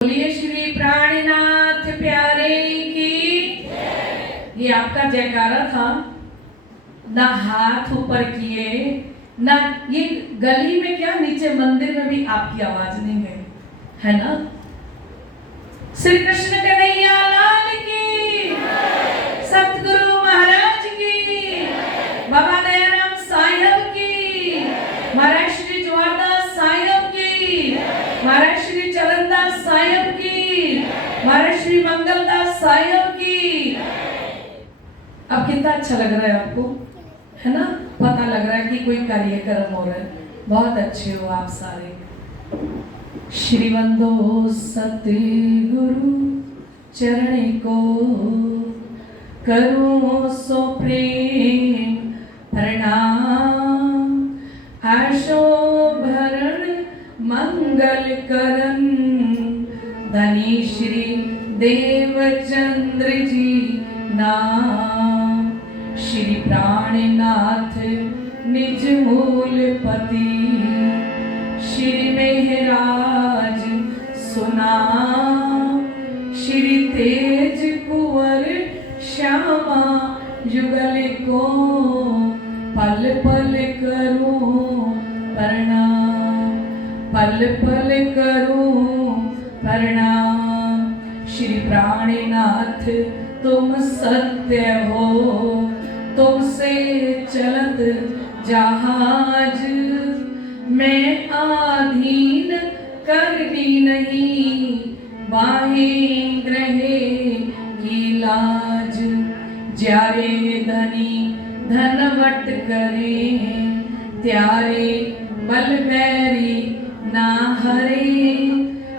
बोलिए श्री प्राणनाथ प्यारे की। ये आपका जयकारा था ना, हाथ ऊपर किए ना, ये गली में क्या नीचे मंदिर में भी आपकी आवाज नहीं गई है ना। श्री कृष्ण कन्हैया लाल की, सतगुरु महाराज की, बाबा दयाराम साहब की, महाराज श्री जवाहरदास साहब की, महाराज श्री चरणदास साहब की, महाराज श्री मंगलदास साहब की। अब कितना अच्छा लग रहा है आपको, है ना। पता लग रहा है कि कोई कार्यक्रम हो रहा है। बहुत अच्छे हो आप सारे। श्री वंदो सतगुरु चरण को, करूं सो प्रेम प्रणाम। आशो भरण मंगल करन, धनी श्री देवचंद्र जी नाम। श्री प्राणनाथ निज मूल पति, श्री मेहराज सुना। श्री तेज कुंवर श्यामा युगल को, पल पल करूं प्रणाम, पल पल करूं प्रणाम। श्री प्राणनाथ तुम सत्य हो, तुमसे चलत जहाज। मैं आधीन करनी नहीं, बाहें ग्रहे की लाज। जारे धनी धनवट करे, त्यारे बल बैरी ना हरे।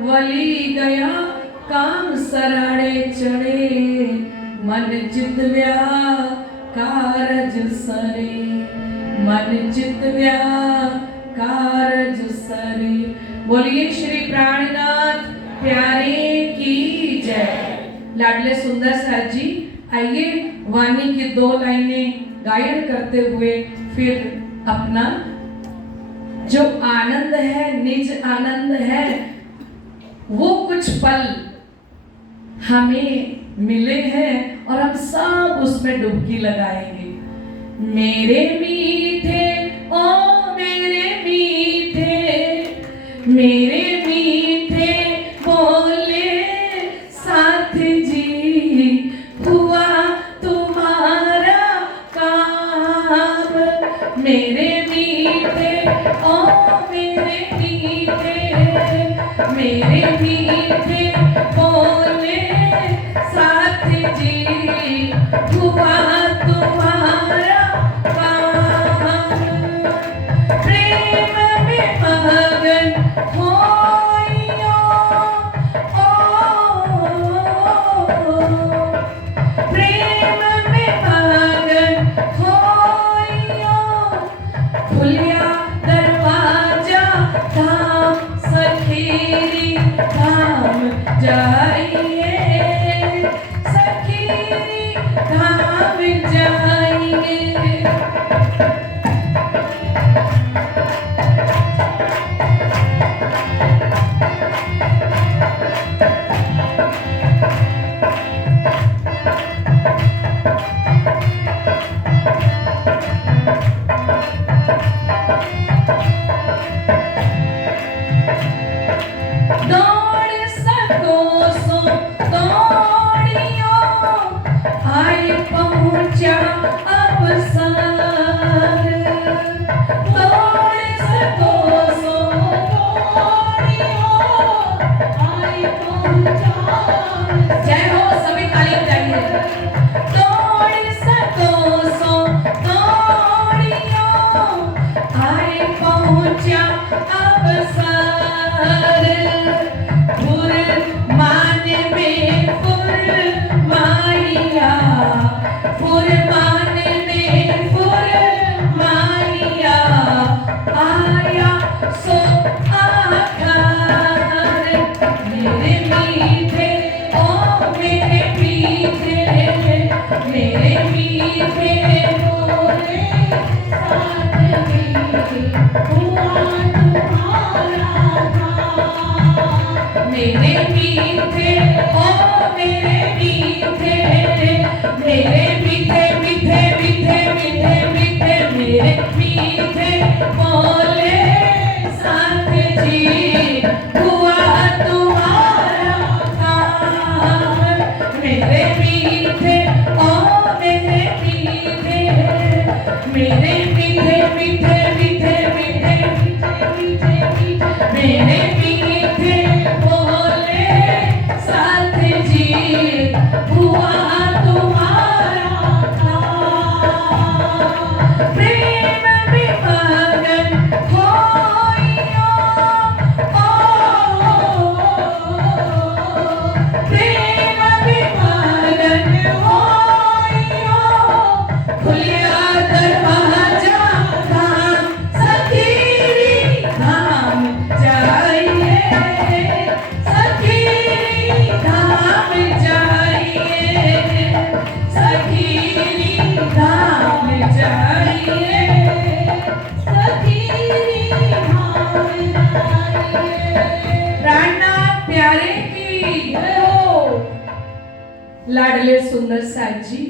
वली गया काम सराड़े चढ़े, मन चित व्या कारज सरे। मन चित व्या कारज सरे। बोलिए श्री प्राणनाथ प्यारे की जय। लाडले सुंदर साथ जी, आइए वाणी की 2 लाइनें गायन करते हुए फिर अपना जो आनंद है, निज आनंद है, वो कुछ पल हमें मिले हैं और हम सब उसमें डुबकी लगाएंगे। मेरे मीठे ओ मेरे मीठे, मेरे मीठे बोले साथ जी, हुआ तुम्हारा काम। मेरे मीठे ओ मेरे मीठे, मेरे मीठे बोले साथ जी, हुआ तुम्हारा काम। प्रेम में मगन होइयो, प्रेम में मगन होइयो। खुलिया दरवाजा धाम सखीरी धाम जाइए, सखीरी धाम जाइए। दौड़ सको सो दौड़ियो, आए पहुंचा अवसर। दौड़ सको सो दौड़ियो, आए पहुंचा। जय हो, सभी ताली बजाइए। दौड़ सको सो दौड़ियो, आए पहुंचा अवसर। सो आकार मेरे मीठे ओ मेरे मीठे, मीठे ओ मेरे मीठे, मेरे मीठे मीठे मीठे मीठे मीठे मेरे मीठे बोले साथ जी, हुआ तुम्हारा काम। मेरे मीठे ओ मेरे मीठे, मेरे मीठे मीठे मीठे मीठे मीठे मीठे मेरे मीठे बोले साथ जी, हुआ तुम्हारा काम। प्रेम विभागन होइयो प्रेम विभागन होइयो, खुलिया दरवाजा धाम सखीरी धाम जाइए, सखीरी धाम जाइए, सखीरी धाम जाइए, सखीरी धाम जाइए। प्राणनाथ प्यारे की हो। लाडले सुंदर साहिब जी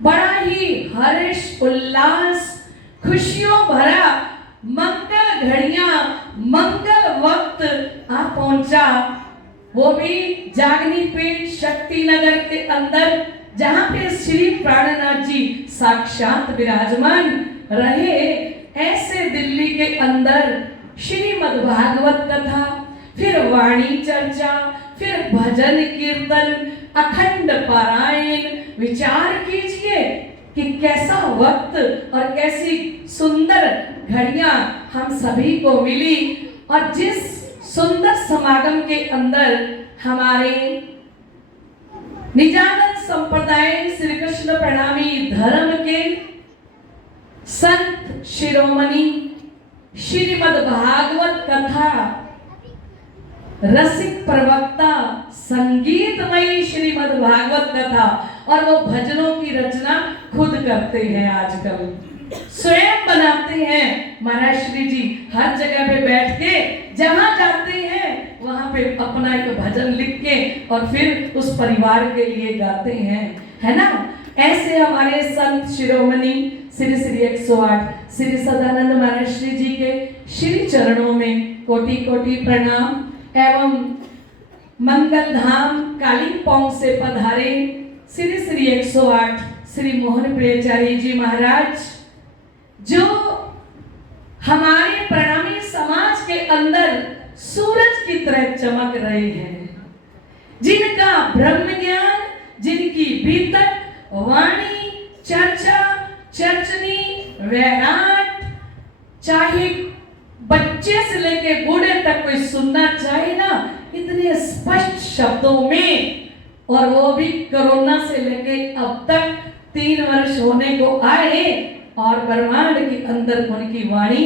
बड़ा ही हर्ष उल्लास खुशियों भरा मंगल घड़ियां मंगल वक्त आ पहुंचा, वो भी जागनी पीठ शक्ति नगर के अंदर, जहां पे श्री प्राणनाथ जी साक्षात विराजमान रहे। ऐसे दिल्ली के अंदर श्रीमद् भागवत कथा, फिर वाणी चर्चा, फिर भजन कीर्तन, अखंड पारायण। विचार कीजिए कि कैसा वक्त और कैसी सुंदर घड़ियां हम सभी को मिली, और जिस सुंदर समागम के अंदर हमारे निजानंद संप्रदाय श्री कृष्ण प्रणामी धर्म के संत शिरोमणि श्रीमद् भागवत कथा रसिक प्रवक्ता संगीतमयी श्रीमद् भागवत कथा, और वो भजनों की रचना खुद करते हैं, आजकल स्वयं बनाते हैं। महाराज श्री जी हर जगह पे बैठ के जहां जाते हैं वहां पे अपना एक भजन लिख के और फिर उस परिवार के लिए गाते हैं, है ना। ऐसे हमारे संत शिरोमणि श्री श्री 108 श्री सदानंद महाराज श्री जी के श्री चरणों में कोटि कोटि प्रणाम। एवं मंगल धाम कालिंपोंग से पधारे श्री श्री 108 श्री मोहन प्रियचारी जी महाराज, जो हमारे प्रणामी समाज के अंदर सूरज की तरह चमक रहे हैं, जिनका ब्रह्म ज्ञान, जिनकी बीतक वाणी चर्चा चर्चनी वैराट, चाहे बच्चे से लेके बूढ़े तक कोई सुनना चाहे ना, इतने स्पष्ट शब्दों में, और वो भी कोरोना से लेके अब तक 3 वर्ष होने को आए, और ब्रह्मांड के अंदर उनकी वाणी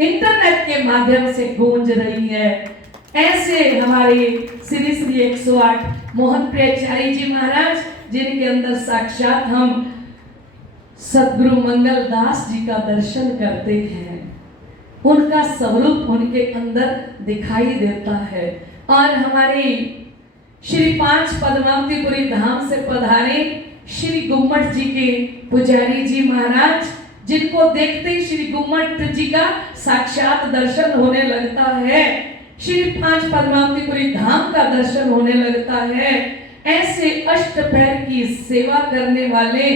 इंटरनेट के माध्यम से गूंज रही है। ऐसे हमारे श्री श्री 108 मोहन प्रियचारी जी महाराज, जिनके अंदर साक्षात हम सद्गुरु मंगल दास जी का दर्शन करते हैं, उनका स्वरूप उनके अंदर दिखाई देता है। और हमारे श्री 5 पद्मावतीपुरी धाम से पधारे श्री गुम्मट जी के पुजारी जी महाराज, जिनको देखते ही श्री गुम्मट जी का साक्षात दर्शन होने लगता है, श्री 5 पद्मावतीपुरी धाम का दर्शन होने लगता है। ऐसे अष्टपैर की सेवा करने वाले,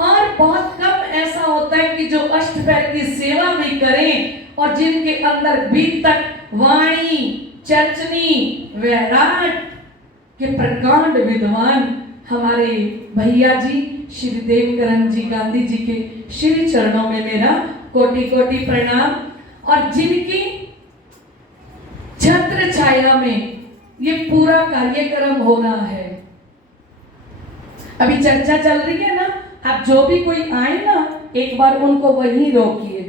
और बहुत कम ऐसा होता है कि जो अष्टपैर की सेवा भी करें और जिनके अंदर बीतक वाणी चर्चनी वैराट के प्रकांड विद्वान हमारे भैया जी श्री देवकरण जी गांधी जी के श्री चरणों में मेरा कोटि कोटि प्रणाम। और जिनकी छत्र छाया में ये पूरा कार्यक्रम हो रहा है, अभी चर्चा चल रही है ना, आप जो भी कोई आए ना एक बार उनको वहीं रोकिए,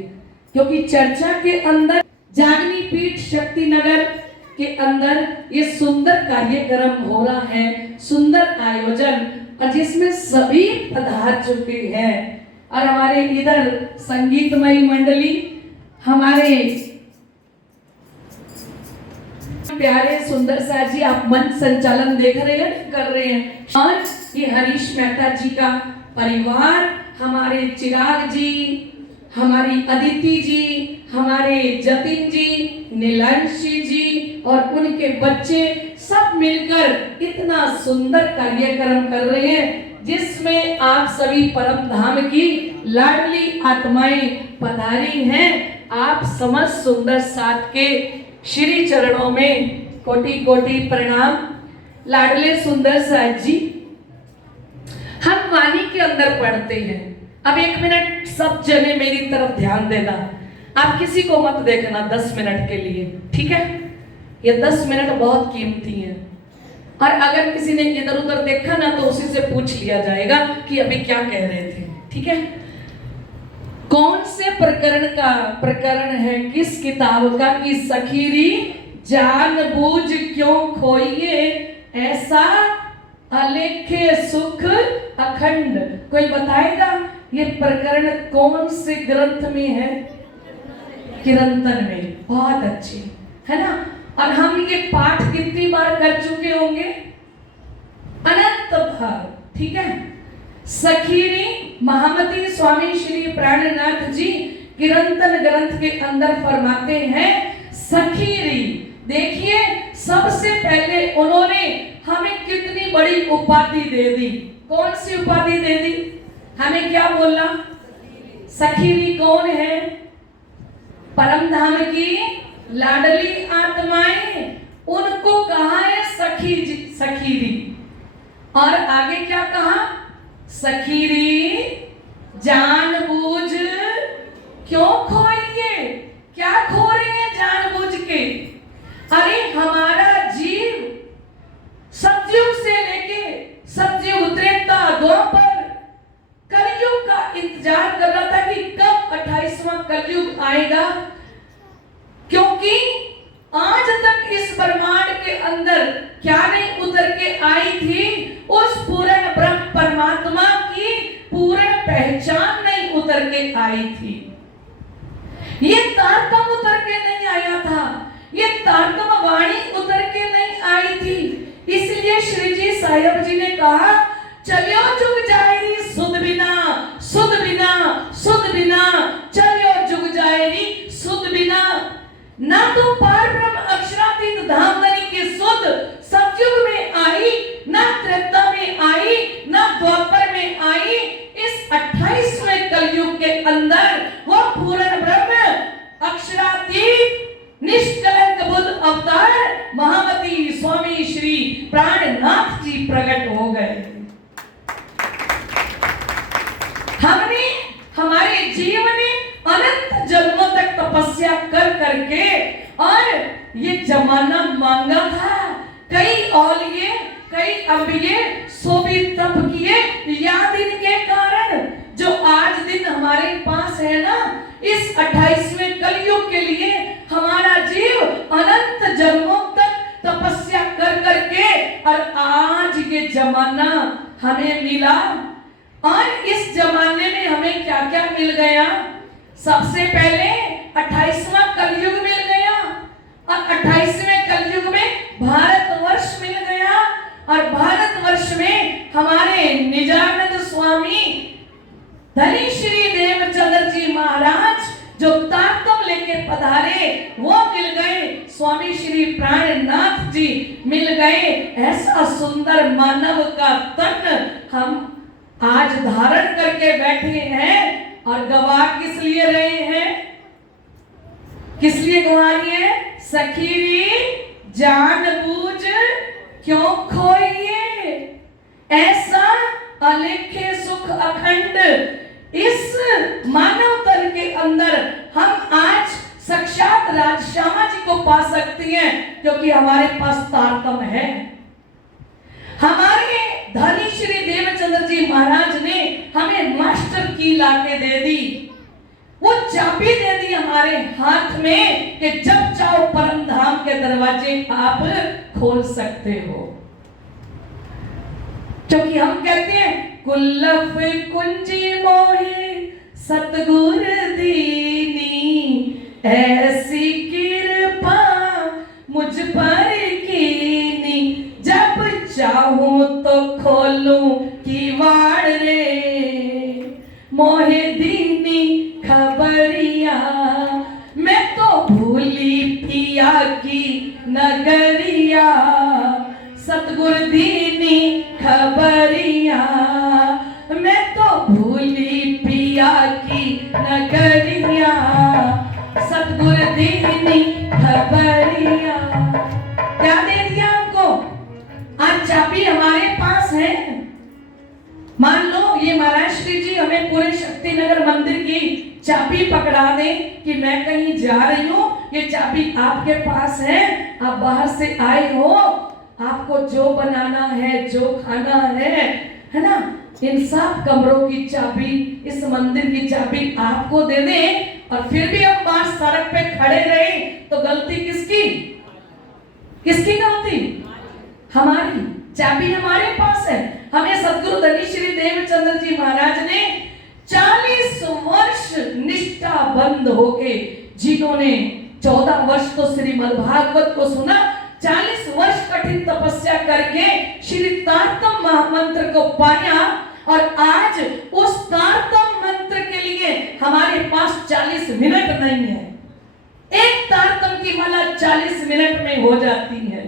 क्योंकि चर्चा के अंदर जागनी पीठ शक्ति नगर के अंदर ये सुंदर कार्यक्रम हो रहा है, सुंदर आयोजन, और जिसमें सभी पधार चुके हैं। और हमारे इधर संगीतमयी मंडली, हमारे प्यारे सुंदर सा जी आप मंच संचालन देख रहे हैं, कर रहे हैं। और ये हरीश मेहता जी का परिवार, हमारे चिराग जी, हमारी अदिति जी, हमारे जतिन जी, नीलांशी जी और उनके बच्चे सब मिलकर इतना सुंदर कार्यक्रम कर रहे हैं, जिसमें आप सभी परम धाम की लाडली आत्माएं पधारी हैं। आप समस्त सुंदर साथ के श्री चरणों में कोटि कोटि प्रणाम। लाडले सुंदर साथ जी, हम वाणी के अंदर पढ़ते हैं। अब 1 मिनट सब जने मेरी तरफ ध्यान देना, आप किसी को मत देखना 10 मिनट के लिए, ठीक है? ये 10 मिनट बहुत कीमती हैं, और अगर किसी ने इधर उधर देखा ना तो उसी से पूछ लिया जाएगा कि अभी क्या कह रहे थे, ठीक है? कौन से प्रकरण है, किस किताब का? कि सखीरी जानबूझ क्यों खोइए, ऐसा अलेखे सुख अखंड। कोई बताएगा ये प्रकरण कौन से ग्रंथ में है? किरंतन में। बहुत अच्छी है ना। और हम ये पाठ कितनी बार कर चुके होंगे? अनंत बार, ठीक है? सखीरी महामती स्वामी श्री प्राणनाथ जी किरंतन ग्रंथ के अंदर फरमाते हैं सखीरी। देखिए, सबसे पहले उन्होंने हमें कितनी बड़ी उपाधि दे दी। कौन सी उपाधि दे दी? हमें क्या बोलना? सखीरी कौन है? परम धाम की लाडली आत्माएं, उनको कहा है सखीरी। और आगे क्या कहा? सखीरी जानबूझ क्यों खोइए। क्या खो रही है जानबूझ के? अरे हमारा जीव सतयुग से लेके सतयुग, त्रेता, द्वापर, कलयुग का इंतजार कर रहा था कि कब 28वां कलयुग आएगा, क्योंकि आज तक इस ब्रह्मांड के अंदर क्या नहीं उतर के आई थी? उस पूर्ण ब्रह्म परमात्मा की पूर्ण पहचान नहीं उतर के आई थी। ये तारतम उतर के नहीं आया था, ये तारतम वाणी उतर के नहीं आई थी। इसलिए श्री जी साहिब जी ने कहा, चलियो जुग जाएरी सुध बिना, सुध बिना, सुध बिना, चलियो जुग जाएरी सुध बिना। ना तो पार ब्रह्म अक्षरातीत धामधनी की सुध सतयुग में आई, ना त्रेता में आई, ना द्वापर में आई। इस 28वें कलयुग के अंदर वो पूर्ण ब्रह्म अक्षरातीत निष्कलंक बुद्ध अवतार महामती स्वामी श्री प्राणनाथ जी प्रकट हो गए। हमने हमारे जीवन में अनंत जन्मों तक तपस्या कर करके और ये जमाना मांगा था। कई औलिये, कई अंबिये सो भी तप किए, या दिन के कारण जो आज दिन हमारे पास है ना, इस 28वें कलयुग के लिए हमारा जीव अनंत जन्मों तक तपस्या कर करके और आज ये जमाना हमें मिला। और इस जमाने में हमें क्या क्या मिल गया? सबसे पहले 28वां कलयुग मिल गया, और 28वें कलयुग में भारतवर्ष मिल गया। और भारतवर्ष में हमारे निजानंद स्वामी धनी श्री देवचंद्र जी महाराज जो तारतम लेके पधारे वो मिल गए, स्वामी श्री प्राणनाथ जी मिल गए। ऐसा सुंदर मानव का तन हम आज धारण करके बैठे हैं। और गवाह किस लिए रहे हैं? किस लिए गवा रही है? सखीरी जानबूझ क्यों खोइए, ऐसा अलेखे सुख अखंड। इस मानव तन के अंदर हम आज साक्षात राजश्यामा जी को पा सकती हैं, क्योंकि हमारे पास तारतम है। हमारे धनी श्री देवचंद्र जी महाराज ने हमें मास्टर की लाके दे दी, वो चाबी दे दी हमारे हाथ में कि जब चाहो परम धाम के दरवाजे आप खोल सकते हो। क्योंकि हम कहते हैं कुल्लफ कुंजी मोहे सतगुर दीनी, ऐसी कृपा मुझ पर सतगुर दीनी खबरिया, मैं तो भूली पिया की नगरिया, सतगुर दीनी खबरिया। क्या दे दिया आपको? आज चाबी हमारे पास है। मान लो ये महाराज श्री जी हमें पूरे शक्तिनगर मंदिर की चाबी पकड़ा दे कि मैं कहीं जा रही हूँ, ये चाबी आपके पास है, आप बाहर से आए हो, आपको जो बनाना है, जो खाना है ना, इन सब कमरों की चाबी, इस मंदिर की चाबी आपको दे दे, और फिर भी हम बाहर सड़क पे खड़े रहे, तो गलती किसकी? किसकी गलती? हमारी। चाबी हमारे पास है। हमें सद्गुरु धनी श्री देवचंद्र जी महाराज ने 40 वर्ष निष्ठा बंद होके, जिन्होंने 14 वर्ष तो श्रीमद् भागवत को सुना, 40 वर्ष कठिन तपस्या करके श्री तारतम महामंत्र को पाया, और आज उस तारतम मंत्र के लिए हमारे पास 40 मिनट नहीं है। एक तारतम की माला 40 मिनट में हो जाती है,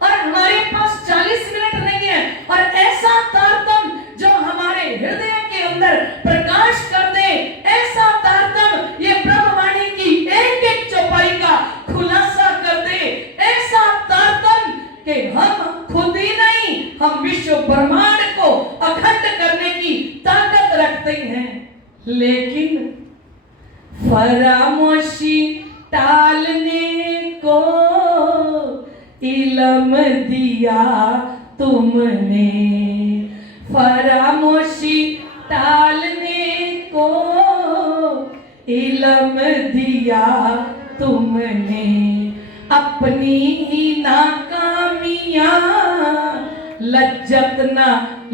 और हमारे पास 40 मिनट नहीं है। और ऐसा तारतम जो हमारे हृदय के अंदर प्रकाश कर दे, ऐसा तारतम ये ब्रह्मवाणी की एक एक चौपाई का खुलासा कर दे, ऐसा तारतम कि हम खुद ही नहीं, हम विश्व ब्रह्मांड को अखंड करने की ताकत रखते हैं। लेकिन फरामोशी टालने को इल्म दिया तुमने, फरामोशी टालने को इल्म दिया तुमने, अपनी ही नाकामियां लज्जत न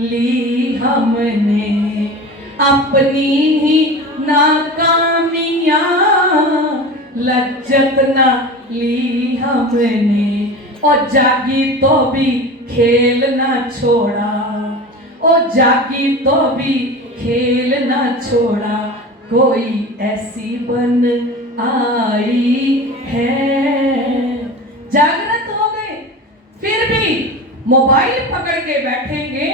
ली हमने, अपनी ही नाकामियां लज्जत न ली हमने, और जागी तो भी खेल ना छोड़ा, और जागी तो भी खेल ना छोड़ा, कोई ऐसी बन आई है। जागृत हो गए, फिर भी मोबाइल पकड़ के बैठेंगे।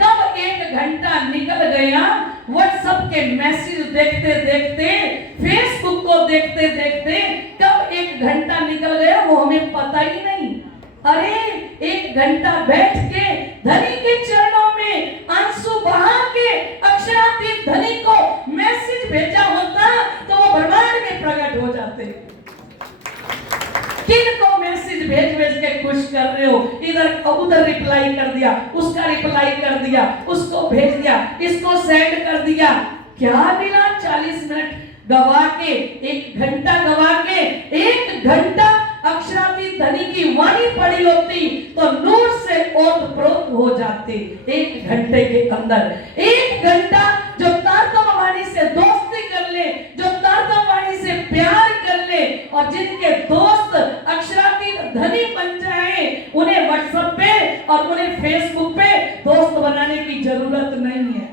कब 1 घंटा निकल गया व्हाट्सएप के मैसेज देखते देखते, फेसबुक को देखते देखते, कब 1 घंटा निकल गया वो हमें पता ही नहीं। अरे 1 घंटा बैठ के धनी के चरणों में आंसू बहा के अक्षरातीत धनी को मैसेज भेजा होता तो वो ब्रह्मांड में प्रकट हो जाते। किन को मैसेज भेज भेज के खुश कर रहे हो? इधर उधर रिप्लाई कर दिया, उसका रिप्लाई कर दिया, उसको भेज दिया, इसको सेंड कर दिया। क्या मिला? 40 मिनट गवा के, 1 घंटा गवा के, 1 घंटा अक्षरातीत धनी की वाणी पड़ी होती तो नूर से ओतप्रोत हो जाते। 1 घंटे के अंदर 1 घंटा जो तारतम वाणी से दोस्ती कर ले, जो तारतम वाणी से प्यार कर ले, और जिनके दोस्त अक्षरातीत धनी बन जाए, उन्हें व्हाट्सएप पे और उन्हें फेसबुक पे दोस्त बनाने की जरूरत नहीं है।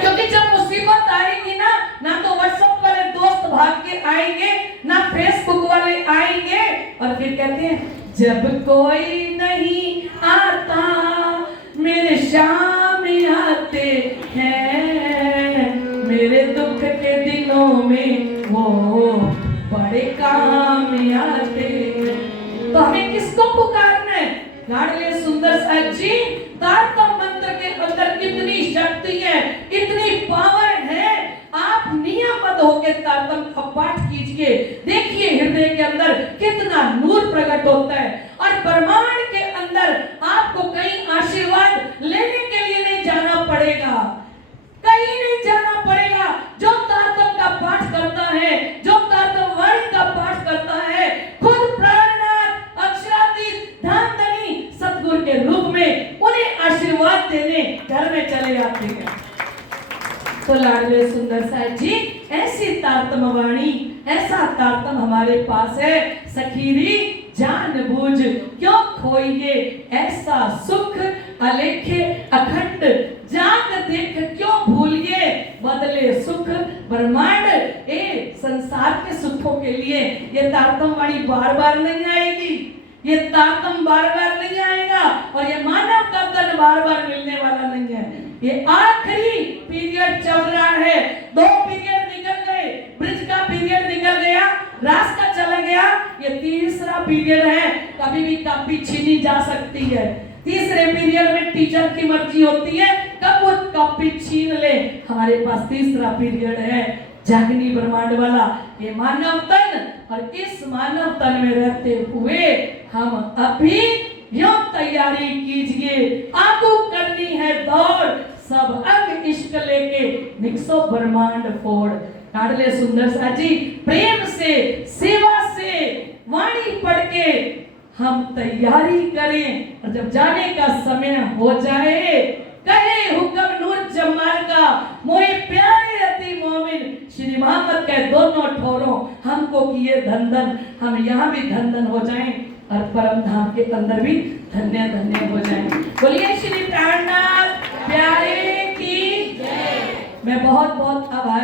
क्योंकि जब मुसीबत आएगी ना, ना तो व्हाट्सएप वाले दोस्त भाग के आएंगे, ना फेसबुक वाले आएंगे, और फिर कहते हैं जब कोई नहीं आता मेरे शाम आते हैं, मेरे दुख के दिनों में वो बड़े काम आते हैं। तो हमें किसको पुकारना है? लाडले सुंदर साहिब जी, तारतम मंत्र के अंदर कितनी शक्ति है, इतनी पावर है। आप नियमबद्ध होकर तारतम का पाठ कीजिए, देखिए हृदय के अंदर कितना नूर प्रकट होता है। और ब्रह्मांड के अंदर आपको कहीं आशीर्वाद लेने के लिए नहीं जाना पड़ेगा, कहीं नहीं जाना पड़ेगा। जो तारतम का पाठ करता है, जो तारतम वाणी का पाठ करता है, खुद प्राणनाथ अक्षरातीत धनी सतगुरु के रूप में उन्हें आशीर्वाद देने घर में चले जाते हैं। तो लाडले सुंदर साहिब जी, ऐसी तारतम वाणी, ऐसा तारतम हमारे पास है। सखीरी जानबूझ क्यों खोइए ऐसा सुख अलेखे अखंड, जाग देख क्यों भूलिए बदले सुख ब्रह्मांड। ए संसार के सुखों के लिए ये तारतम वाणी बार बार नहीं आएगी। ये तारतम बार बार नहीं आएगा और ये मानव का तन बार बार मिलने वाला नहीं है। ये आखिरी पीरियड चल रहा है। 2 पीरियड निकल गए, ब्रिज का पीरियड निकल गया, रास्ता चला गया, ये तीसरा पीरियड है। कभी भी कॉपी छीनी जा सकती है। तीसरे पीरियड में टीचर की मर्जी होती है कब वो कॉपी छीन ले। हमारे पास तीसरा पीरियड है, जागनी ब्रह्मांड वाला ये मानव तन, और इस मानव तन में रहते हुए हम अभी यूं तैयारी कीजिए, आगू करनी है दौड़, सब अंग इश्क लेके निकसो ब्रह्मांड फोड़। काढ़ले सुंदर सा जी प्रेम से, सेवा से वाणी पढ़ के हम तैयारी करें, और जब जाने का समय हो जाए कहे हुक्म नूर जमाल का मोहे प्यारे अति मोमिन श्री मोहम्मद के दोनों ठोरों हमको किए धन धन, हम यहाँ भी धन धन हो जाएं और परम धाम के अंदर भी धन्य धन्य हो जाएं। बोलिए श्री प्राणनाथ प्यारे की। मैं बहुत बहुत आभारी